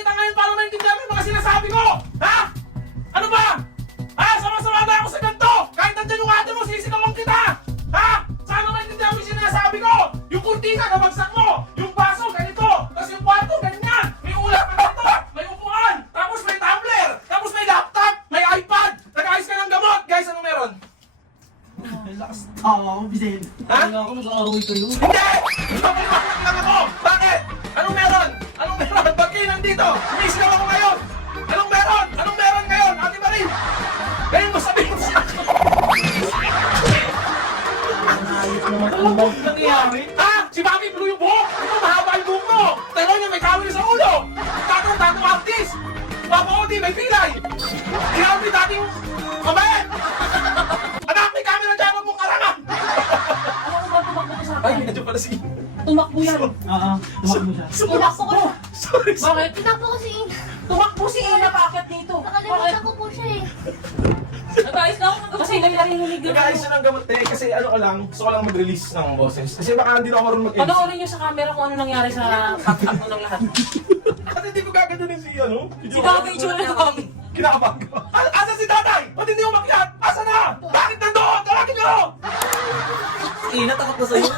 kita ngayon para maintindihan mo yung mga sinasabi ko! Ha? Ano ba? Ha? Sama-sama na ako sa ganito! Kahit nandiyan yung ate mo, sisigawan kita! Ha? Sana maintindihan mo yung sinasabi ko! Yung kurtina, nabagsak mo! Yung baso, ganito! Tapos yung kwarto, ganyan! May ulap ka dito! May upuan! Tapos may tumbler! Tapos may laptop! May iPad! Nag-ayos ka ng gamot! Guys, ano meron? Oo, Bizel. Ha? Kaya ako mag-aaway kayo. Hindi! Napapakit lang ako! Bakit? Anong meron? Anong meron? Ba't kayo nandito? Umisigaw ako ngayon! Anong meron? Anong meron ngayon? Ate Marie! Ngayon mo sabihin sa akin! Ayos naman ang bag nangyari. Ha? Si Mami Blue yung buhok! Ito, mahaba yung buhok mo! Talo niya, may kawil sa ulo! Tato artist! Papa Odi, may pilay! Ikaw may dating kamay! Anak, may camera dyan! Huwag mong karangan! Ano ba tumakbo ko sa Ay, akin? medyo pala si... Tumakbo yan. Oo, tumakbo siya. Tumakbo ko siya. Sorry, sorry. Bakit? Tinakbo ko si Ina. Tumakbo si Ina paakit dito. Nakalimutan ko po siya eh. Nag-ayos na ako. Kasi may narinig yun. Nag-ayos siya ng gamot eh, kasi ano ko lang, gusto ko lang mag-release ng boses. Kasi baka hindi na ako marunong mag-edit. Panoorin niyo sa camera kung ano nangyari sa pagtakbo ng lahat. At hindi ko gaganunin si ano? Si Gagay Jun na kami. Kinakabahan ko. Asan si tatay? Ba't hindi umakyat? Asan na? Bakit nandoon? Talagin nyo! Ina, takot na sa'yo.